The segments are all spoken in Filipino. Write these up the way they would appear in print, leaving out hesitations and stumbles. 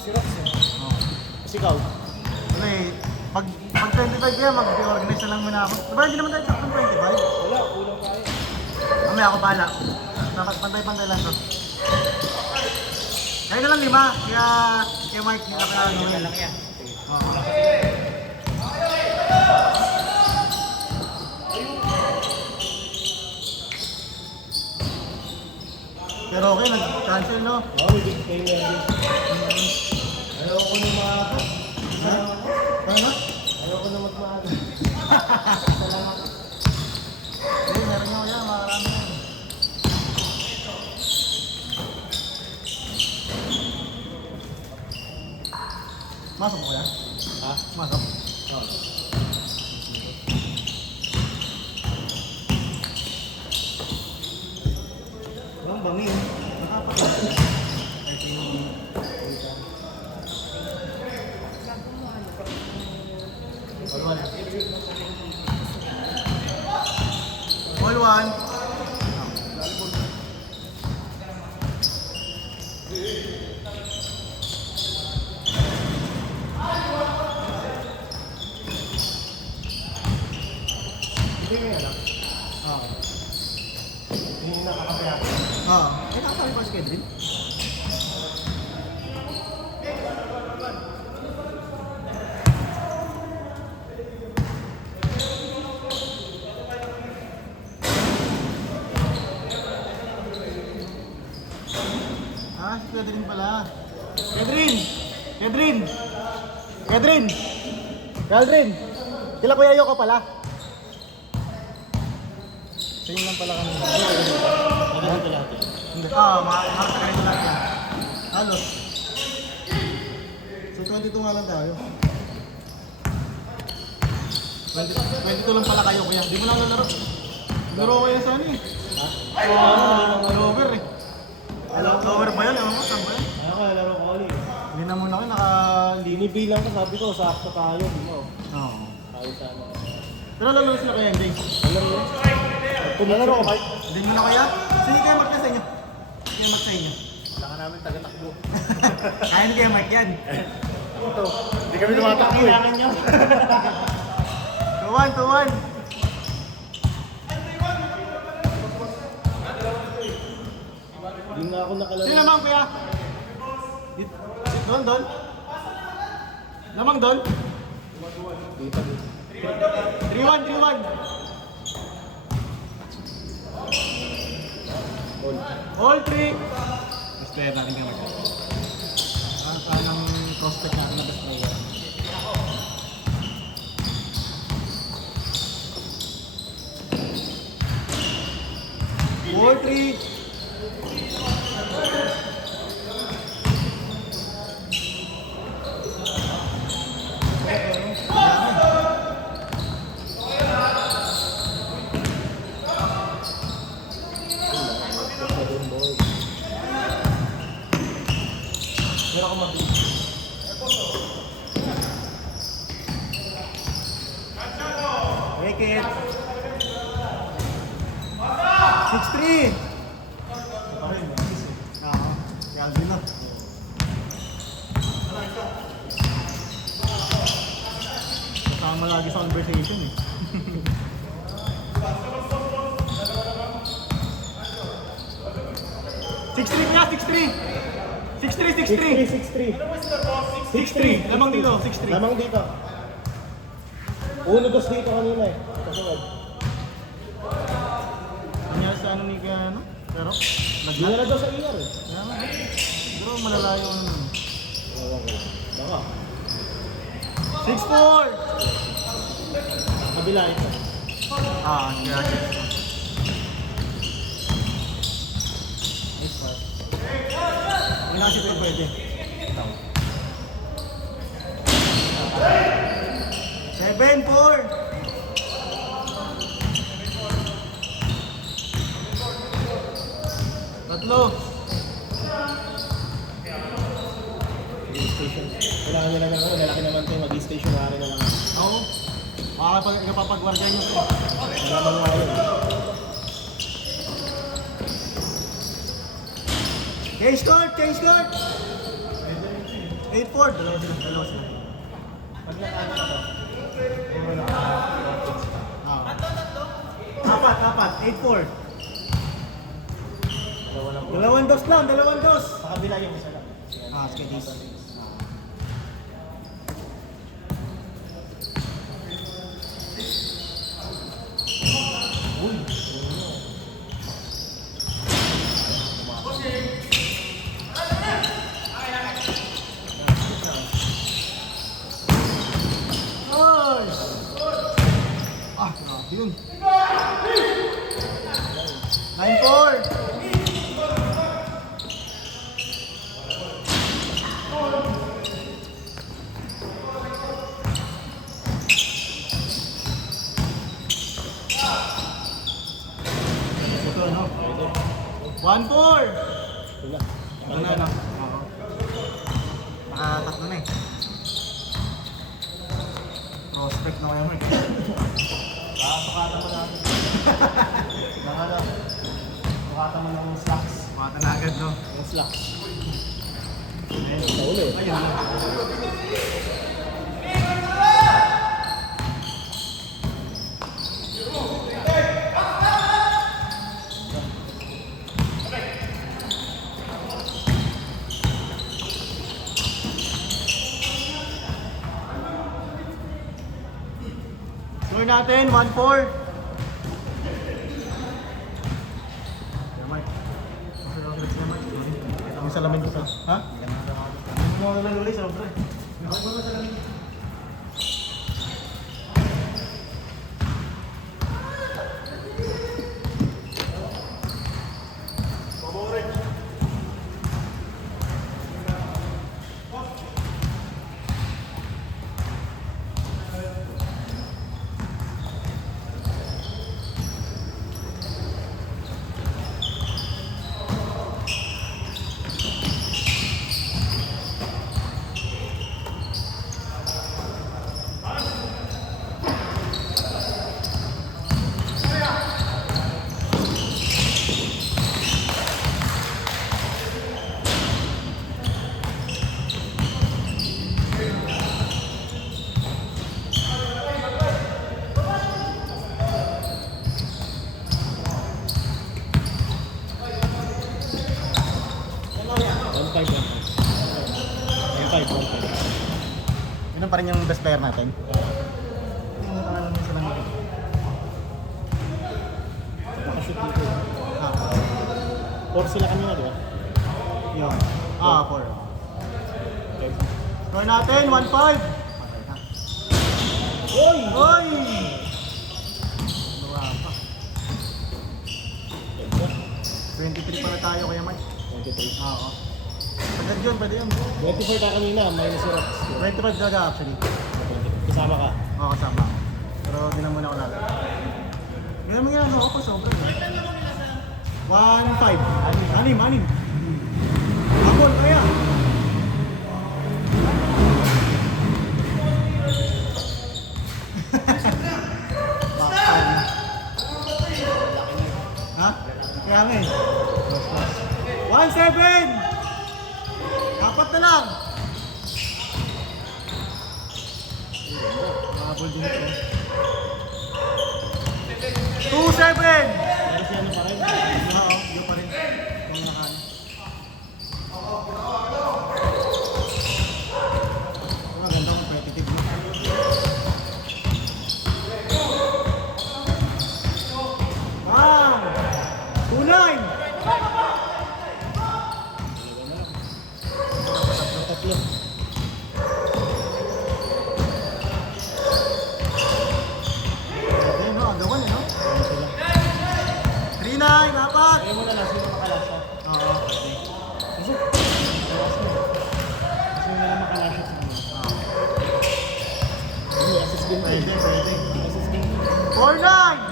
si Rox eh. Oo. Kasi ikaw. Ano eh, pag 25 yan, mag-organize na lang muna ako. Diba hindi naman tayo sa 25? Wala, kulang tayo. Mamaya ako bahala. Pantay-pantay lang to. Kaya na lang 5, kaya Mike, hindi na kailangan Kaya gawin. lang yan. Sige. Oo. Pero okay, nag-cancel no? Oo, may big game na yun. Ayaw ko na maaga. Ha? Ano? Ayaw ko na magmaaga. Salamat. Hindi, meron nyo yan, marami yan. Masok ko yan? Ha? Masok? Oo. Ang bangi eh. Nakapagod. Ay, all one. Hindi nga lang. Ah. Hindi na nakakapaya. Ah. Eh, nakasali pa si Kedrin? Ah, si Kedrin pala. Kedrin! Kedrin! Kedrin! Kedrin! Kila Kuya Yoko pala. Tingin lang pala kami. Nagano ka lahat eh. Hindi. Ah, makakasakay ko lang yan. Halos. So, 22 nga lang tayo. 22 lang pala kayo, kuya. Di mo lang lalaro. Laro ko yan sa ano eh. Ha? Over eh. Over ba yan? Ewan ko, saan ba yan? Ayaw ko, laro ko ulit. Hindi na muna ako, Binibilang ko, sabi ko, sakto tayo. Di mo. Oo. Tayo sana. Pero lalo sila kaya, hindi. Alam mo? Laro ko, Mike. Hindi nyo na kaya? Sige kayo mag sa inyo. Sige mag sa inyo. Kailangan namin taga-takbo. Kaya hindi kayo mag yan. Ito. Hindi kami tumatakbo eh. Kailangan nyo. 2-1, 2-1. Hindi nga ako nakalaro. Sino naman kuya? Doon? Lamang doon? Dito. 3-1. All 3. Mas player natin ka mag- Ang prospect natin na best player. All 3. Meron ako mabilis. Make it. 6-3. Oo. Calvin na. Kasama lagi sa conversation eh. Six three. 6-3. Lamang dito, 6-3. Lamang dito. Uno dos dito kanina eh. Kasunod. Nangyari sa ano ni ano? Pero, Hindi na daw sa ER eh. Kaya nga, pero malalayo ano nun. Ewan ko. Baka. 6-4! Kabila ito. Ah, yeah. Nice pass. Hindi na kasi ito pwede. 7-4! Tatlo! Station. Kailangan nila ng ano, lalaki naman ito, mag-stationary na lang. Oo. Kapapagwardiya nyo ito. Malamang nga yun. Change court! 8-4. Dalawa sila. Pag nakano ka to, puro naka-offense ka. Apat. 8-4. Dalawa lang po. Dalawang dos lang, dalawang dos. Sa kabila yung isa lang. Sige, this. Uy! Ay! Grabe yun. 9-4. Ito, no? 1-4. Wala. Ito na, no? Oo. Nakatatlo na eh. Prospect na kayo, Mark. Sukatan mo natin. Nakala. Sukatan mo ng slacks. Mata na agad, no? Yung slacks. Ayun. Sa ulo eh. Ayun. Score natin, 1-4. Ang salamin ko pa. Ha? Hindi mo naman ulit sa obra. Ako ba sa salamin? Yun pa rin yung best player natin. Yung natangalan mo sa langit. Nakashoot dito. Ah, 4 sila kanina, di ba? yun. 4. Okay. Score natin, 1-5. Uy! Oy! Dalawa pa. Ganda. 23 pa na tayo kaya Mike. 23. Oo. Pagod yun, pwede yun. 24 ka kanina, minus 0. 25 talaga actually. Kasama ka. Oo, kasama. Pero di na muna ako natin. Ganyan mo yan, ako pa sobra. 1-5. Anim. Abon, kaya. Ha? Kaya nga eh. 1-7! Apat na lang! Habol din ito. 2-7! Pero si ano pa rin? Oo, yun pa rin. Kung nakan. Maganda competitive mo. Bang! 2-9! Tatlo. Ayun no, agawan eh no? Ayun sila. 3-9, apat! Ayaw mo na lang, sino makalasa? Oo. Kasi, bawas mo. Kasi na lang makalasa sa kanila. Ano, assist game. Pwede. Assist game. 4-9!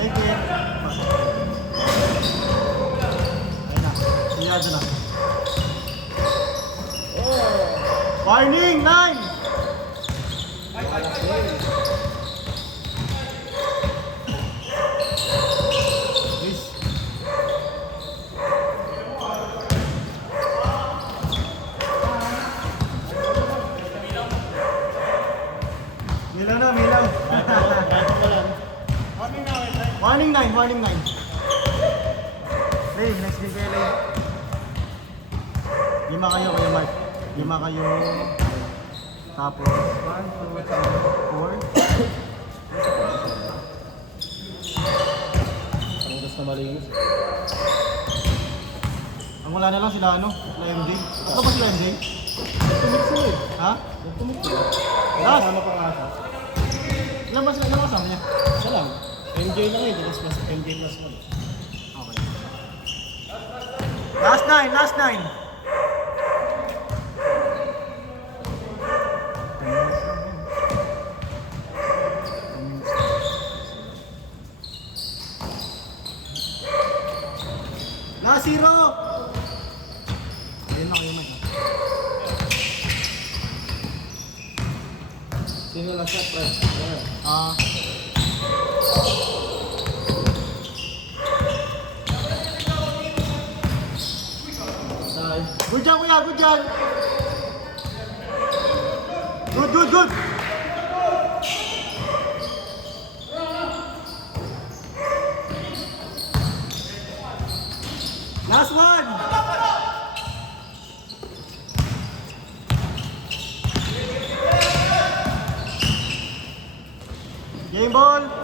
Thank you. Ayun na. Siyado na. Oh! Warning! 9! Warning 9, warning 9. Lane, next game kayo lane. 5 kayo, Kuya Mark. 5 kayo. Tapos, 1, 2, 3, 4. Ang gusto na malinis. Ang wala na lang sila ano, sila MJ. Ako ba sila MJ? Nagtumik sila eh. Ha? Nagtumik sila. Last. Kasama pa nga siya. Ilan ba sila? Ilan kasama niya? Siya lang. MJ lang eh. Plus MJ plus 1. Okay. Last 9, last 9. Last 0. Ayun na kayo Mike. Sino lang siya, pre? Ayan. Ah. Saan? Good job, kuya. Good job. Good, good, good. Last one. Game ball.